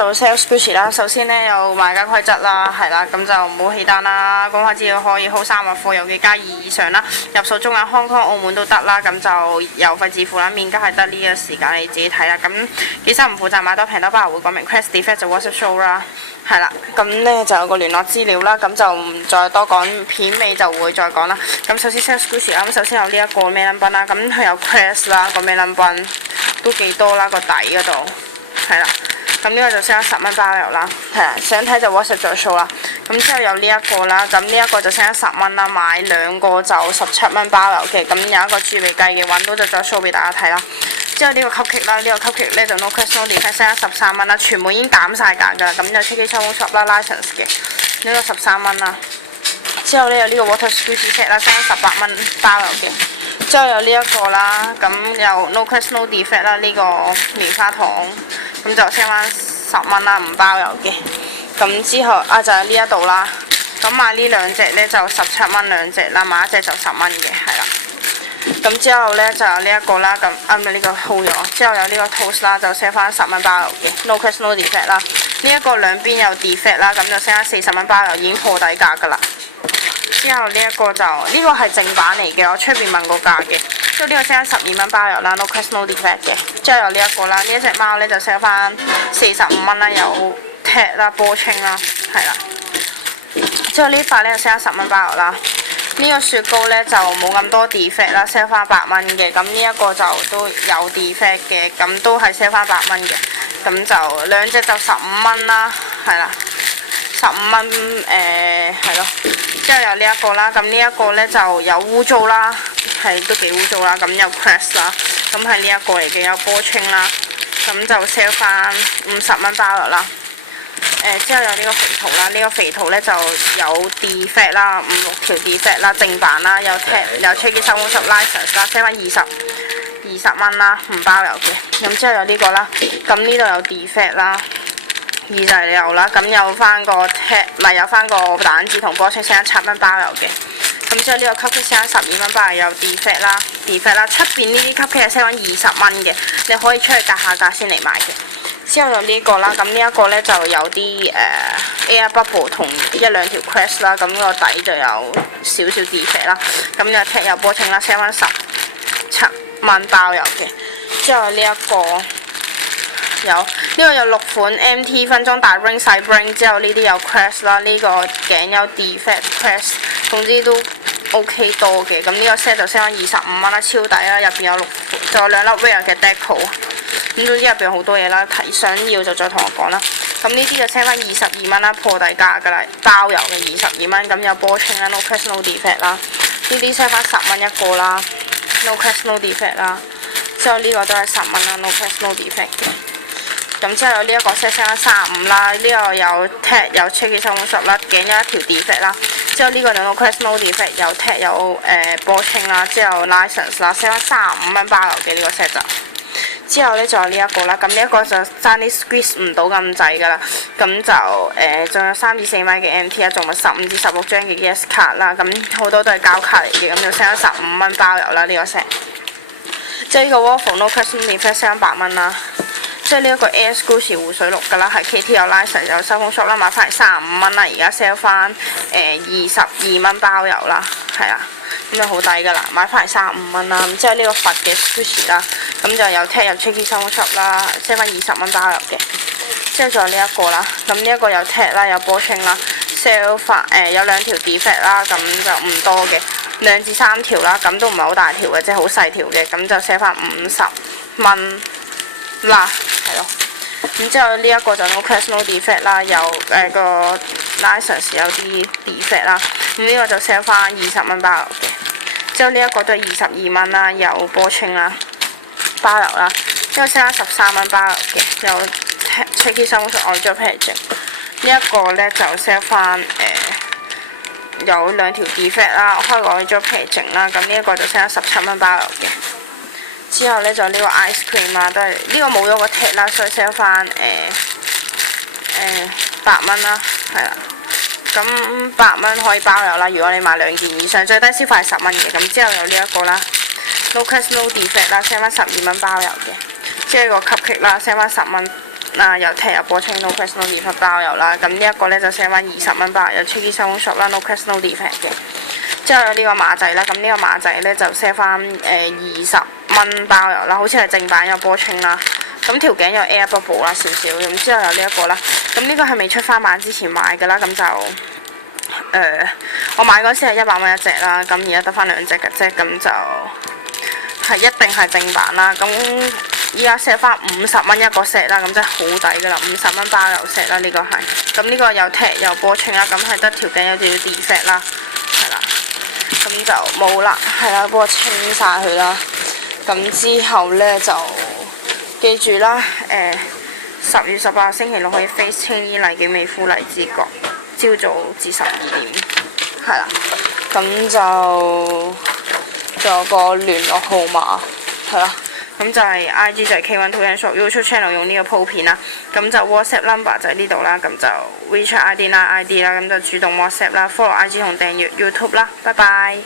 就 sales push 啦。首先呢，有買家規則啦，係啦，咁就唔好起單啦。公開資料可以 hold 3日貨，有幾加2以上啦。入數中銀、香港、澳門都得啦。咁就郵費自付啦，面交係得呢個時間你自己睇啦。咁幾三唔負責買多平多包會講明 crash defect 就 WhatsApp show 啦。係啦，咁呢就有個聯絡資料啦，咁就唔再多講，片尾就會再講啦。咁首先 sales push 啦，咁首先有呢一個咩 number 啦，咁佢有 crash 啦，個咩 number 都幾多啦，個底嗰度係啦。咁呢個就升咗10蚊包郵啦，係啦，想睇就 WhatsApp 再 show 啦。咁之後有呢一個啦，咁呢一個就升咗10蚊啦，買2個就17蚊包郵嘅。咁有一個儲備計嘅，揾到就再 show 俾大家睇啦。之後呢個吸棘啦，呢個吸棘呢就 no crash no defect 升咗13蚊啦，全部已經減晒價㗎啦。咁有車機抽風 shop 啦 license 嘅，呢個13蚊啦。之後呢有呢個 water squeeze set 啦，升咗18蚊包郵嘅。之後有呢一個啦，咁有 no crash no defect 啦，呢個棉花糖。咁就升翻10蚊啦，唔包郵嘅。咁之後就喺呢一度啦。咁買呢兩隻呢，就17蚊兩隻啦，買一隻就10蚊嘅，係啦。咁之後呢，就有呢一個啦，咁呢個 hold 咗。之後有呢個 toast 啦，就升翻10蚊包郵嘅 ，no crash no defect 啦。呢一個兩邊有 defect 啦，咁就升翻40蚊包郵，已經破底價㗎啦。之後呢一個就呢個係正版嚟嘅，我出邊問過價嘅。之後呢個升翻12蚊包郵啦 ，no crash no defect 嘅。之後有呢一個啦，呢一隻貓呢就升翻45蚊啦，有踢啦、波清啦，係啦。之後呢塊呢就升翻10蚊包郵啦。呢個雪糕呢就冇咁多 defect 啦，升翻8蚊嘅。咁呢一個就都有 defect 嘅，咁都係升翻8蚊嘅。咁就兩隻就15蚊啦，係啦。15蚊係咯。之後有呢一個啦，咁呢一個呢就有污糟啦，係都幾污糟啦，咁有 crash 啦，咁係呢一個嚟嘅，有波清啦，咁就 sell 翻50蚊包郵啦。之後有呢個肥圖啦，呢個肥圖呢就有 defect 啦，5、6條 defect 啦，正版啦，有車機收風 shop license 啦 ，sell 翻20蚊啦，唔包郵嘅。咁之後有呢個啦，咁呢度有 defect 啦。就係有啦，咁有翻個有翻個蛋治同波清升7蚊包郵嘅。咁之後呢個吸 K 升12蚊包郵，有 defect 啦，出邊呢啲吸 K 係升緊20蚊嘅，你可以出去格下價先嚟買嘅。之後有呢個啦，咁呢一個呢就有啲air bubble 同1、2條 crash 啦，咁個底就有少少 defect 啦。咁有踢有波清啦，升翻17蚊包郵嘅。之後呢一個。呢個有6款 MT 分裝大 ring 細 ring， 之後呢啲有 crash 啦，呢個頸有 defect crash， 總之都 OK 多嘅。咁呢個 set 就升翻25蚊啦，超抵啦，入邊有6款，仲有2粒 rare 嘅 deco。咁總之入邊好多嘢啦，想要就再同我講啦。咁呢啲就升翻22蚊啦，破底價㗎啦，包郵嘅22蚊。咁有波清啦 ，no crash no defect 啦。呢啲升翻10蚊一個啦 ，no crash no defect 啦。之後呢個都係10蚊啦 ，no crash no defect 嘅。咁之後有呢一個 set 升翻35啦，呢個有踢有車機收風 shop 啦，頸有一條 defect 啦。之後呢個就 no crash no defect， 有踢有波清啦，之後 license 啦，升翻35蚊包郵嘅呢個 set 就。之後呢，仲有呢一個啦，咁呢一個就爭啲 squeeze 唔到咁滯㗎啦。咁就仲有3至4米嘅 MT 啦，仲有15至16張嘅 yes 卡啦，咁好多都係膠卡嚟嘅，咁就升翻15蚊包郵啦呢個 set。即係呢個 waffle no crash no defect 升翻8蚊啦。即係呢一個 Air Squishy 湖水綠㗎啦，係 KT 有 license 有收風 shop 啦，買翻嚟35蚊啦，而家 sell 翻22蚊包郵啦，係啊，咁就好抵㗎啦，買翻嚟35蚊啦。咁之後呢個佛嘅 Squishy 啦，咁就有 tag 有 cheeky 收風 shop 啦 ，sell 翻20蚊包郵嘅。之後仲有呢一個啦，咁呢一個有 tag 啦，有波清啦 ，sell 翻有2條 defect 啦，咁就唔多嘅，2至3條啦，咁都唔係好大條嘅，即係好細條嘅，咁就 sell 翻50蚊啦。係咯，咁之後呢一個就 no crash no defect 啦，有個 license 有啲 defect 啦，咁呢個就 sell 翻20蚊包郵嘅。之後呢一個都係22蚊啦，有波清啦，包郵啦，呢個 sell 翻13蚊包郵嘅，有 cheeky 收風 shop 外咗 packaging。呢一個呢就 sell 翻有2條 defect 啦，開外咗 packaging 啦，咁呢一個就 sell 翻17蚊包郵嘅。之後呢，就呢個 ice cream 啦，都係呢個冇咗個 tag 啦，所以 sell 翻8蚊啦，係啦。咁8蚊可以包郵啦，如果你買2件以上，最低消費係10蚊嘅。咁之後有呢一個啦 ，no crash no defect 啦，sell 翻12蚊包郵嘅。之後個 cupcake 啦，sell 翻10蚊啦，有踢有波清 no cash no defect 包郵啦。咁呢一個呢，就寫翻20蚊包郵，有 cheeky 收工 shop 啦 no cash no defect 嘅。之後有呢個馬仔啦，咁呢個馬仔呢，就寫翻20蚊包郵啦，好似係正版有波清啦。咁條頸有 air bubble 啦少少，咁之後有呢一個啦。咁呢個係未出翻版之前買㗎啦，咁就我買嗰時係100蚊一隻啦，咁而家得翻2隻嘅啫，咁就係一定係正版啦。咁依家 set 翻50蚊一個 set 啦，咁真係好抵㗎啦，50蚊包郵 set 啦，呢個係。咁呢個有踢有波清啦，咁係得條頸有少少 defect 啦，係啦。咁就冇啦，係啦，幫我清晒佢啦。咁之後呢，就記住啦，10月18號星期六可以 face 青衣麗景美孚荔枝角，朝早至12點，係啦。咁就仲有個聯絡號碼，係啦。咁就係 I.G 就係 K1 YouTube channel 用呢個鋪片啦。咁就 WhatsApp number 就喺呢度啦。咁就 WeChat ID 啦，咁就主動 WhatsApp 啦，follow I.G 同訂閱 YouTube 啦。拜拜。